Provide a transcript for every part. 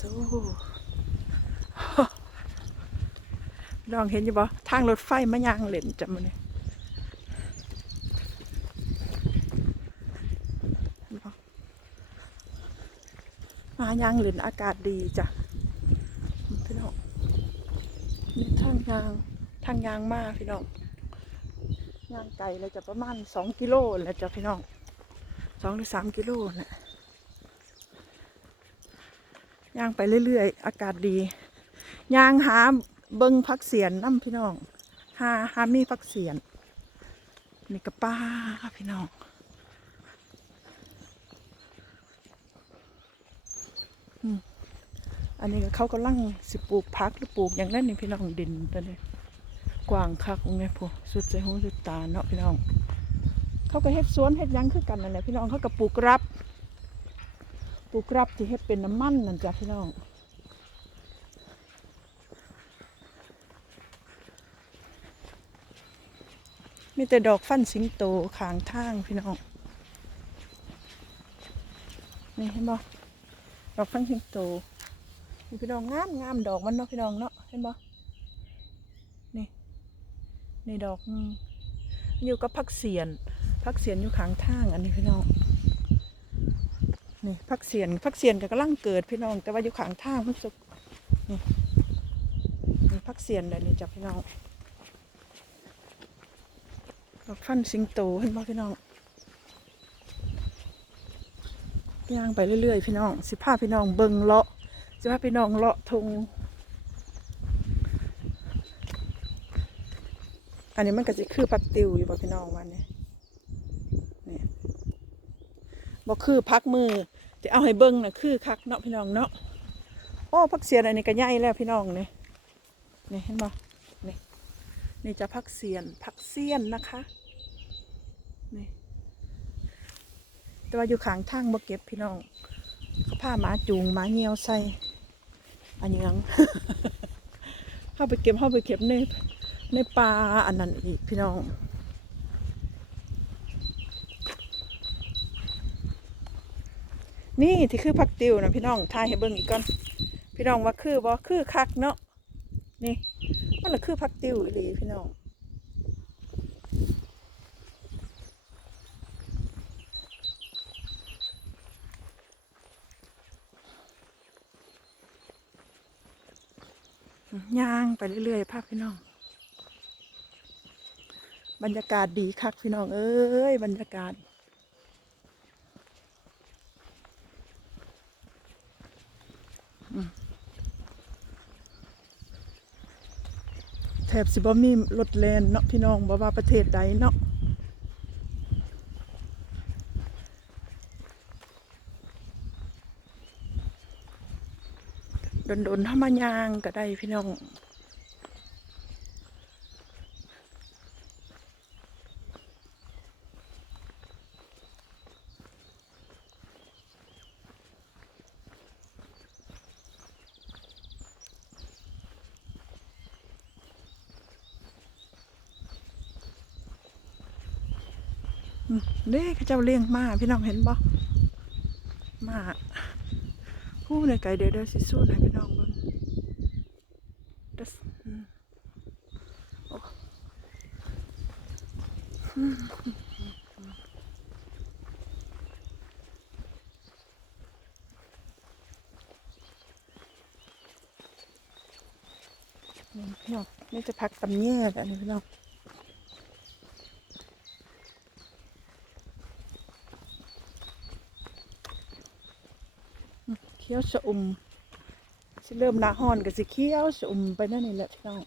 สู้ลองเห็นอยู่บ่ทางรถไฟมายางเล่นจำมันเลยมายางเล่นอากาศดีจ้ะพี่น้องนี่ทางยางทางยางมากพี่น้องยางไกลเลยจะประมาณสองกิโลแล้วจ้ะพี่น้องสองหรือสามกิโลน่ะ ย่างไปเรื่อยๆ อากาศดีย่างหาเบิงพักเสียนน้ำพี่น้องหาหามีพักเสียนนี่กระป้าพี่น้องอันนี้ก็เขากำลังสิปลูกพักหรือปลูกอย่างนั้นนี่พี่น้องดินตัวนี้กว้างคักไงพวกสุดใจหูสุดตาเนาะพี่น้อง เขาก็เฮ็ดสวนเฮ็ดยังคือกันนั่นแหละพี่น้องเขาก็ปลูกรับ ปลูกรับที่เฮ็ดเป็นน้ำมันนั่นจ้ะพี่น้องมีแต่ดอกฟันสิงโตขางทางพี่น้อง นี่เห็นบ่ดอกฟันสิงโตนี่พี่น้องงามงามดอกมันเนาะพี่น้องเนาะเห็นบ่นี่นี่ดอกอืมอยู่กับพักเสียนพักเสียนอยู่ขางทางอันนี้พี่น้อง นี่พักเสียนพักเสียนก็กำลังเกิดพี่น้อง แต่ว่าอยู่ขางทางมันสุกนี่นี่พักเสียนเดี๋ยนี้จ้ะพี่น้องฟันสิงโตเห็นบ่พี่น้องย่างไปเรื่อยๆพี่น้อง สิพาพี่น้องเบิ่งเลาะสิพาพี่น้องเลาะทงอันนี้มันก็จะคือผักติวอยู่บ่พี่น้องวันนี้นี่บ่คือพักมือ จะเอาให้เบิ้งนะคือคักเนาะพี่น้องเนาะโอ้พักเสียนอันนี้ก็ใหญ่แล้วพี่น้องเนี่ยนี่เห็นบ่นี่นี่จะพักเสียนพักเสียนนะคะนี่แต่ว่าอยู่ขางทางบ่เก็บพี่น้องเขาพาหมาจูงหมาเหี่ยวใส่อันยังเข้าไปเก็บเข้าไปเก็บในในป่าอันนั้นอีกพี่น้อง นี่ที่คือผักติวนะพี่น้องทายให้เบิ่งอีกก่อน พี่น้องว่าคือบ่คือคักเนาะนี่มันละคือผักติวอีหลีพี่น้องย่างไปเรื่อยๆภาพพี่น้อง บรรยากาศดีคักพี่น้อง เอ้ย บรรยากาศ บสิบ่มีรถแลนเนาะพี่น้องบ่ว่าประเทศใดเนาะโดนๆถ้ามายางก็ได้พี่น้อง เด้เขาเจ้าเลี้ยงมาพี่น้องเห็นบ่มาผู้ในไก่เดี๋ยวเดี๋ยวสิสู้ให้พี่น้องเบิ่งนี่พี่น้องนี่จะพักตำแย่กันนี่พี่น้อง เคี้ยวชะอมสิเริ่มหนาฮ้อนก็สิเคี้ยวชะอมไปนั่นนี่แหละพี่น้อง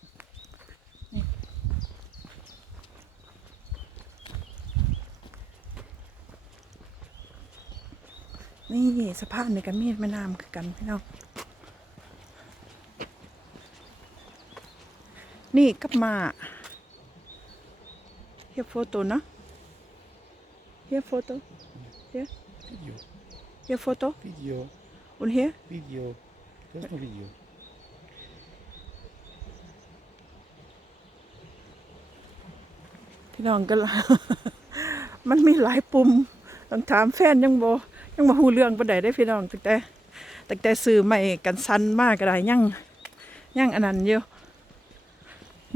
นี่นี่สะพานในกันมีดแม่น้ำคือกันพี่น้องนี่กับมาเฮียโฟโต้นะเฮียโฟโต้เฮีย Video, เฮียโฟโต้ video, อุนเฮีย video. Dat is een video. พี่น้องก็ มันมีหลายปุ่มต้องถามแฟนยังบ่ยังบ่ฮู้เรื่องปานใดได้พี่น้องตั้งแต่แต่แต่ซื้อใหม่กันสั้นมากก็ได้ยังยังอันนั้นอยู่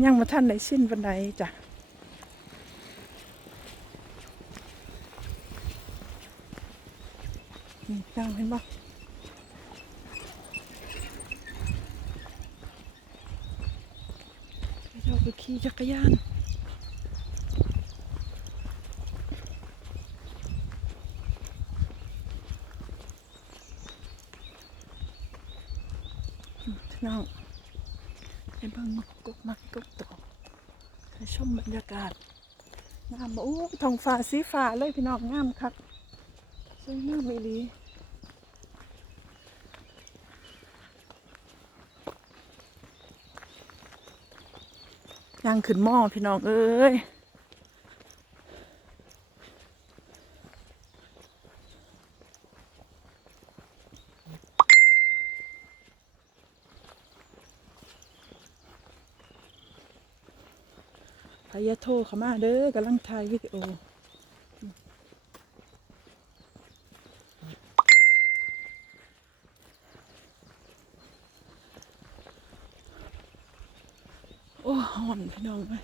ยังมาท่านได้สิ้นบันไดจ้ะนี่ตั้งเห็นบ่เราไป ขี่จักรยานพี่น้องไปเบิ่งมักกกมักกกโตไปชมบรรยากาศงามบ่โอ้ท้องฟ้าสีฟ้าเลยพี่น้องงามคักสวยงามอีหลี ย่างขึ้นหม้อพี่น้องเอ้ยพายาโทรเข้ามาเด้อกำลังถ่ายวิดีโอหอนพี่น้องเลย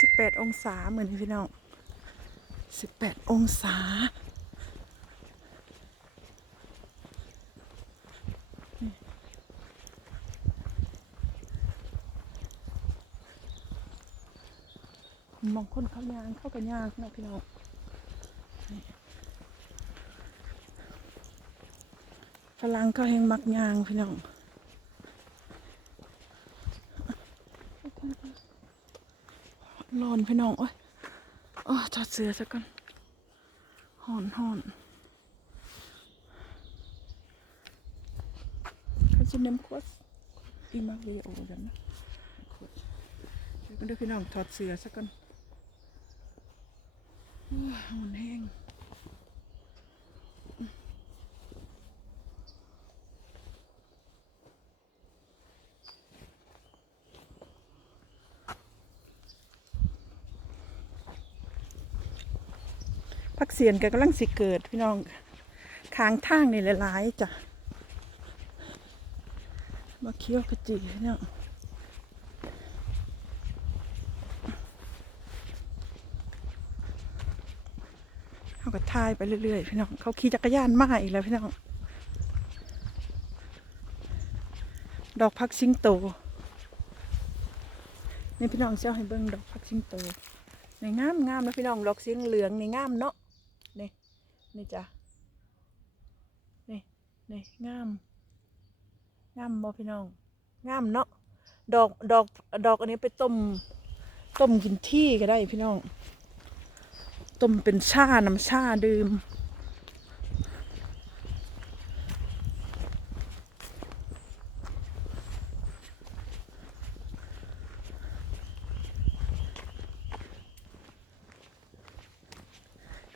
สิบแปดอง ศาเหมือนพี่น้องสิบแปดองศามองคนเขายางเข้ากันยากนะพี่น้องฝรั่งเขาแหงมักยางพี่น้อง ร้อนพี่น้องโอ้ยอถอดเสื้อซะก่อนหอนหอนเขาจะน้ำขวดอีมากวิดีโอจังนะขวดเดี๋ยวพี่น้องถอดเสื้อซะก่อนโอ้ยหอนแห้ง พักเสียนกันกำลังสิเกิดพี่น้องค้างทางนี่หลายๆจ้ะมาเคี้ยวกระจีพี่น้องเขาก็ทายไปเรื่อยๆพี่น้องเขาขี่จักรยานมาอีกแล้วพี่น้องดอกพักสิงโตนี่พี่น้องเจ้าให้เบิ่งดอกพักสิงโตในงามงามนะพี่น้องดอกสีเหลืองในงามเนาะ นี่จ้ะนี่นี่งามงามบ่พี่น้องงามเนาะดอกดอกดอกอันนี้ไปต้มต้มกินที่ก็ได้พี่น้องต้มเป็นชาน้ำชาดื่ม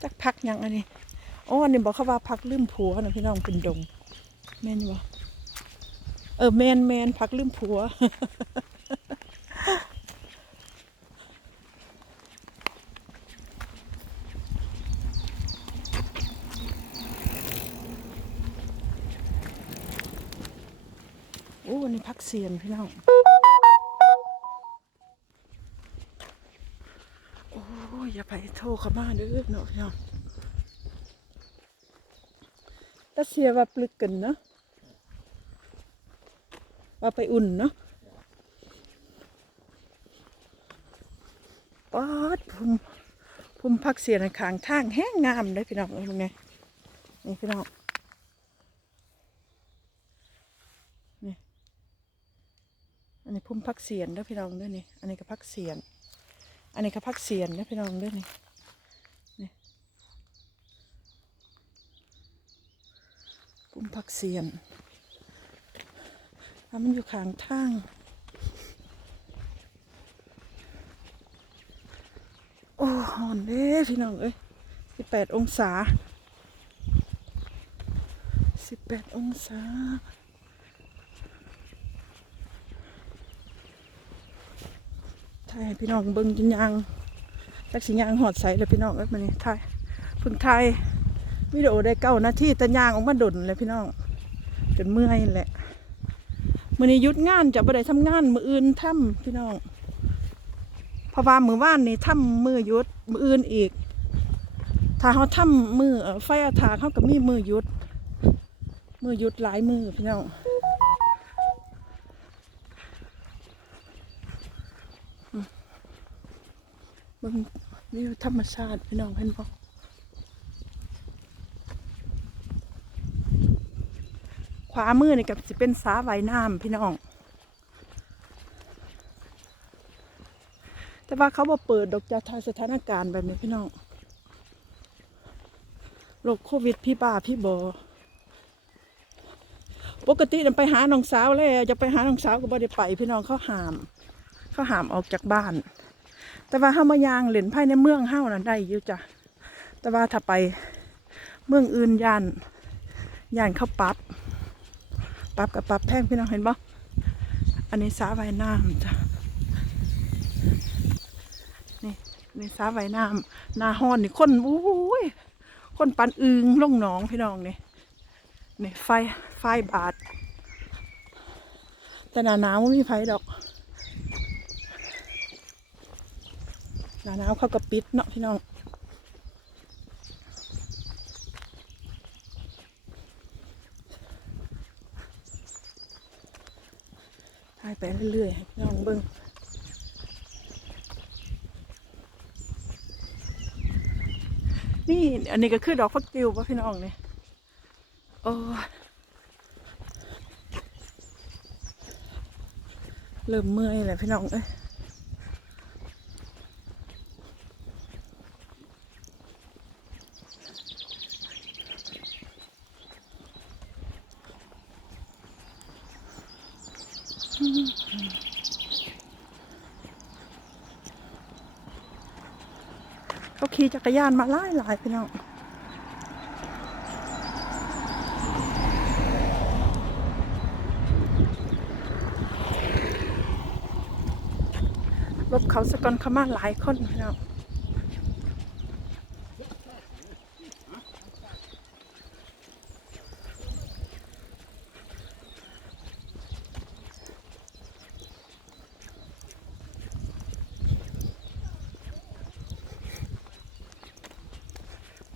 จักพักยังอันนี้ อ้อันนี้บอกเขาว่าพักลืมผัวนะพี่น้องเป็นดง แม่นบ่เออแมนแมนพักลืมผัว โอ้อันนี้พักเสียนพี่น้องโอ้ยอย่าไปโทรเข้ามาเด้อเนาะพี่น้อง แต่เสียว่าปลึกกันเนาะว่าไปอุ่นเนาะป๊อดภูมิภูมิพักเสียในขางทางแห้งงามเลยพี่น้องเอ้ยเป็นไงนี่พี่น้องนี่อันนี้ภูมิพักเสียนเด้อพี่น้องด้วยนี่ อันนี้ก็พักเสียน อันนี้ก็พักเสียนนะพี่น้องด้วยนี่ ปุ่มพักเสียนอะมันอยู่ข้างทางโอ้หอนเด้พี่น้องเอ้ยสิบแปดองศาสิบแปดองศาถ่ายให้พี่น้องเบิ่งกินยางจักสิยางหอดใสเลยพี่น้องเอ้ยมันนี่ถ่ายพิ่งถ่าย วิดีโอได้เก้านาทีแต่ยางออกมาดนเลยพี่น้องจนเมื่อยแหละมือนี้ยุดงานจะบ่ได้ทำงานมืออื่นทำพี่น้องพราะว่ามือว่านนี่ทำมือยุดมืออื่นอีก ถ้าเขาทำมือไฟอาทาเขาก็มีมือยุด มือยุดหลายมือพี่น้องมเบิ่งวิวธรรมชาติพี่น้องเห็นบ่ ขวามือนี่กับสิเป็นสาไวน้ำพี่น้อง แต่ว่าเขาบ่เปิดดอกจากทายสถานการณ์แบบนี้พี่น้องโรคโควิดพี่บ้าพี่บอปกติน่ะไปหาน้องสาวแล้วจะไปหาน้องสาวก็บ่ได้ไป พี่น้องเขาหาม เขาหามออกจากบ้าน แต่ว่าเฮามายางเหล่นภายในเมืองเฮานั่นได้อยู่จ้ะแต่ว่าถ้าไปเมืองอื่นย่านย่านเขาปับ ปรับกับปรับแพงพี่น้องเห็นบ่อันนี้สาไว่ายน้ำจ้ะนี่นี่สาไว่ายน้ำหนาห้อนนี่คนอู้ยคนปันอึงลงหนองพี่น้องนี่นี่ไฟไฟบาด แต่หนาหนาวไม่มีไฟดอกหนาหนาวเขาก็ปิดเนาะพี่น้อง ถ่ายไปเรื่อยๆให้พี่น้องเบิ้งนี่อันนี้ก็คือดอกฟักติวป่ะพี่น้องเนี่ยโอ้เริ่มเมื่อยแล้วพี่น้องเอ้ยเขาขี่ จักรยานมาไล่หลายพี่น้องลบเขาสะกอนเขามาหลายคนพี่น้อง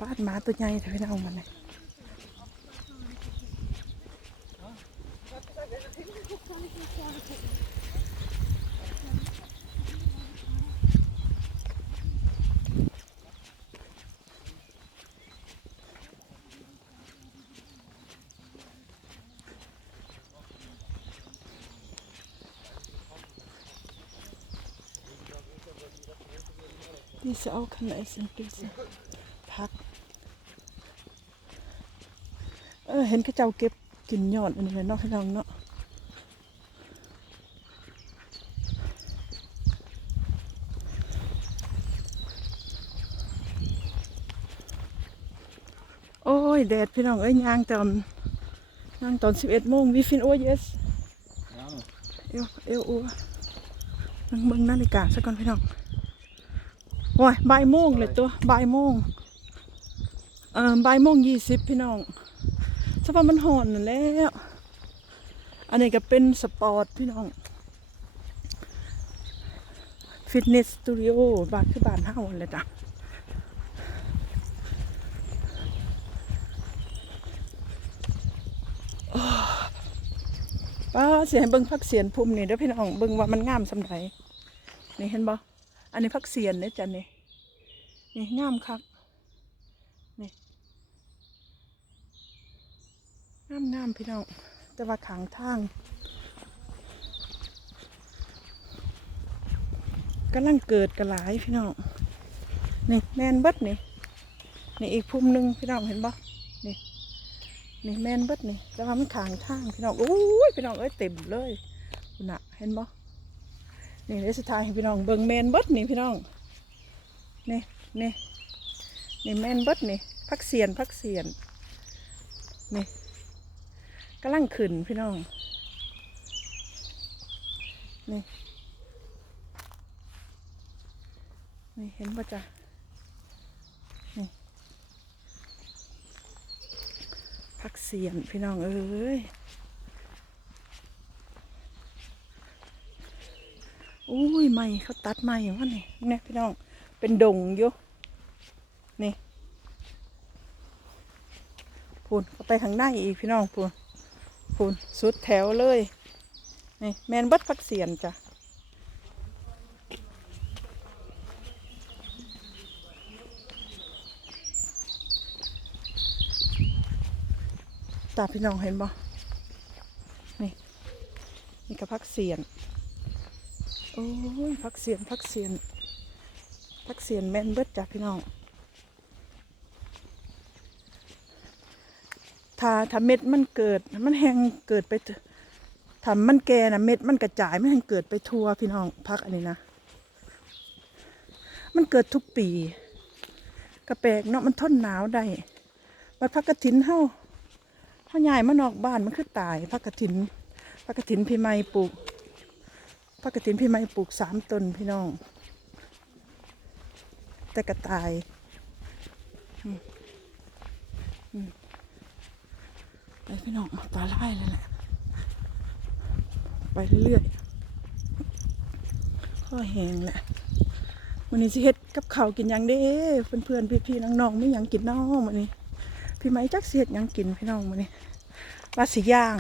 บ้านหมา ตัวใหญ่เถอะพี่น้องมันเลยนี่จะเอาขนาดสันติสิพัก เห็นข้าเจ้าเก็บกินยอดอันนี้เลยเนาะพี่น้องเนาะโอ้ยแดดพี่น้องเอ้ยย่างตอนย่างตอนสิบเอ็ดโมงวิฟินโอ้ยสเอวเอวอัวนั่งเบิ่งนาฬิกาสักก่อนพี่น้องโอ้ยบ่ายโมงเลยตัวบ่ายโมงเออบ่ายโมงยี่สิบพี่น้อง สภาพมันหอนนั่นแล้ว อันนี้ก็เป็นสปอร์ตพี่น้อง ฟิตเนสสตูดิโอบ้านคือบ้านเฮาเลยจ้ะป้าเสียให้เบิ่งพักเสียนพุ่มนี่เด้อพี่น้องเบิ่งว่ามันงามสำไรนี่เห็นบ่อันนี้พักเสียนเนี่ยจ้ะนี่นี่งามคัก งามงามพี่น้องแต่ว่าขางทางกำลังเกิดกระหลายพี่น้องนี่แมนเบิดนี่นี่อีกพุ่มหนึ่งพี่น้องเห็นบ่นี่นี่แมนเบิดนี่แต่ว่ามันขางทางพี่น้องโอ้ยพี่น้องเอ้ยเต็มเลยคุณน่ะเห็นบ่นี่เลสทายพี่น้องเบิ่งแมนเบิดนี่พี่น้องนี่นี่นี่แมนเบิดนี่พักเสียนพักเสียนนี่ กำลังขึ้นพี่น้อง นี่ นี่เห็นปะจ๊ะนี่พักเสียนพี่น้องเอ้ยอุ้ยไม่เขาตัดไม่วะนี่เนี่ยพี่น้องเป็นดงอยู่นี่พูนเขาไปทางหน้าอีกพี่น้องพูน พูนสุดแถวเลย นี่แมนบัดพักเสียนจ้ะตาพี่น้องเห็นบ่นี่ นี่ก็พักเสียน โอ้ยพักเสียนพักเสียนพักเสียนแมนเบิดจ้ะพี่น้อง ถ้าถ้าเม็ดมันเกิด มันแห้งเกิดไปเถอะถ้ามันแก่นะเม็ดมันกระจายมันแห้งเกิดไปทั่วพี่น้องพักอันนี้นะ มันเกิดทุกปี กระแปกเนาะมันทนหนาวได้บัดพักกระถินเฮาถ้าใหญ่มานอกบ้านมันคือตายพักกระถินพักกระถินพี่ไม้ปลูกพักกระถินพี่ไม้ปลูกสามต้นพี่น้อง แต่กระตาย อืมอืม ไปพี่น้องปลาไล่เลยแหละ ไปเรื่อยๆข้อแหงแหละวันนี้สิเฮ็ดกับข้าวกินยังเด้เพื่อนๆพี่ๆน้องๆไม่ยังกินน้องวันนี้ พี่ไม้จักเสียดยังกินพี่น้องมานี่ว่าสิย่าง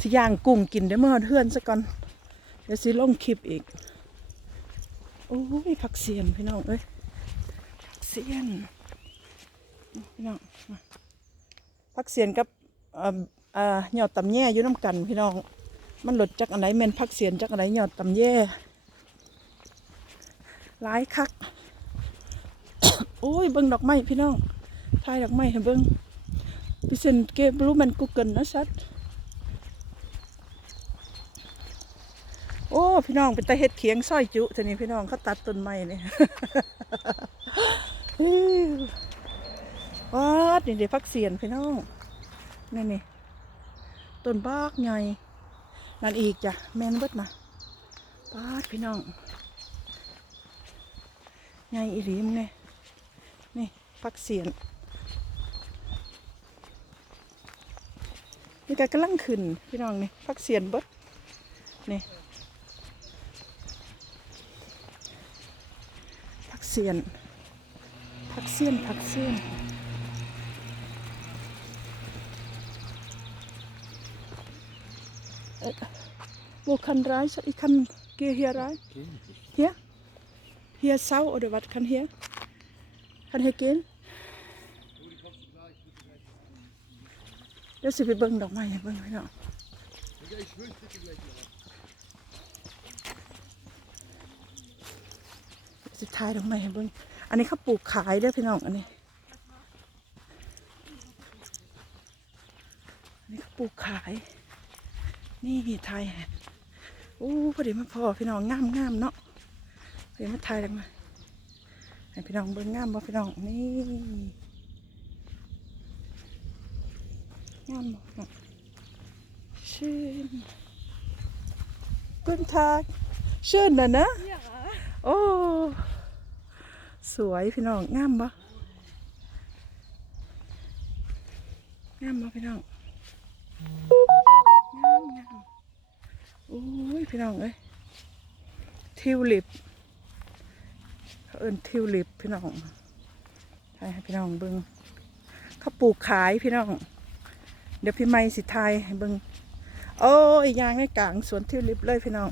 สิย่างกุ้งกินเดี๋ยวเมื่อเฮือนซะก่อนเดี๋ยวสิลงคลิปอีกโอ้ยผักเสียนพี่น้องเอ้ยผักเสียนพี่น้องมาผักเสียนกับ ยอดตำแย่อยู่น้ำกันพี่น้อง มันหลดจากอันไหนเมนผักเสียนจากอันไหนยอดตำแย่หลายคักโอ้ยเบิ่งดอกไม้พี่น้องถ่ายดอกไม้ให้เบิ่งพิเศษเก็บรู้มันกูเกิลนะชัดโอ้พี่น้องเป็นตาเฮ็ดเขียงซอยจุทีนี้พี่น้องเขาตัดต้นไม้เนี่ยอ๋อว้าดนี่เดี๋ยวพักเสียนพี่น้อง นี่นี่ต้นบากใหญ่นั่นอีกจ้ะแมนเบิดนะปาดพี่น้องใหญ่อีหลีมเนี่ยนี่พักเสียนนี่ก็กำลังขึ้นพี่น้องนี่พักเสียนเบิดนี่พักเสียนพักเสียนพักเสียนเอ๊ะ Wo kann rein? Ich kann gehe hier rein. Hier? Hier Sau oder was kann hier? Kann hier gehen? เดี๋ยวสิไปเบิ่งดอกไม้ให้เบิ่งพี่น้องสิทายดอกไม้ให้เบิ่งอันนี้เขาปลูกขายเด้อพี่น้องอันนี้อันนี้เขาปลูกขาย นี่ไทยโอ้พอดีมาพอพี่น้องงามงามเนาะพอดีมาไทยดอกไม้ให้พี่น้องเบิ่งงามบ่พี่น้องนี่งามมากชื่น Guten Tag schön นะนะโอ้สวยพี่น้องงามบ่งามบ่พี่น้องงามงามโอ้ ยพี่น้องเอ้ยทิวลิปเขาเอิ้นทิวลิปพี่น้องให้พี่น้องเบิ่งเขาปลูกขายพี่น้อง เดี๋ยวพี่ไม่สิไทายให้เบิ่งโอ้ยยางในกลางสวนทิวลิปเลยพี่น้อง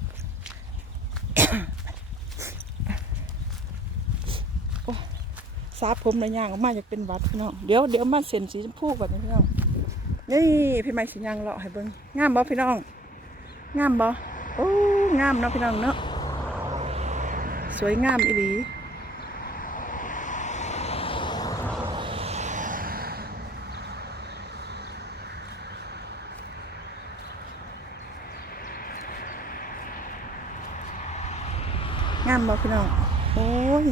โอ้สาผมในยางออกมาอยากเป็นวัดพี่น้องเดี๋ยวเดี๋ยวมาเส้นสีชมพูแบบนี้พี่น้องนี่พี่ไม่สิยางเลาะให้เบิ่งงามบ่พี่น้องงามบ่ โอ้งามเนาะพี่น้องเนาะสวยงามอีหลีงามบ่พี่น้อง โอ้ย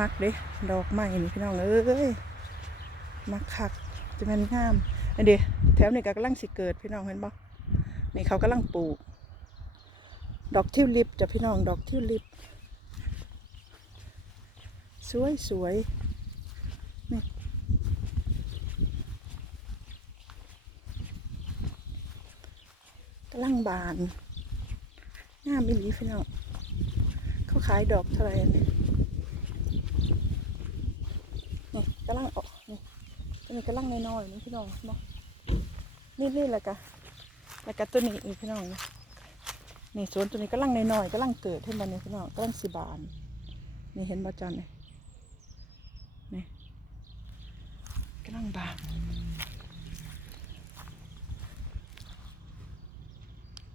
มักเด้ดอกไม้นี่พี่น้องเอ้ย มักคักจะเป็นงามอันเดียแถวนี้ก็กำลังสิเกิดพี่น้องเห็นบ่นี่เขากำลังปลูก ดอกทิวลิปจ้ะพี่น้องดอกทิวลิป สวยสวยนี่กำลังบานงามอีหลีพี่น้องเขาขายดอกเท่าไหร่นี่นี่กำลังออกนี่ตัวนี้กำลังน้อยๆนี่พี่น้องเนาะนี่นี่แหละกะแล้วก็ตัวนี้อีกพี่น้อง นี่สวนตัวนี้กำลังน้อยๆกำลังเกิดขึ้นมาเนี่ยพี่น้องกำลังสิบาน นี่เห็นบ่จันเนี่ย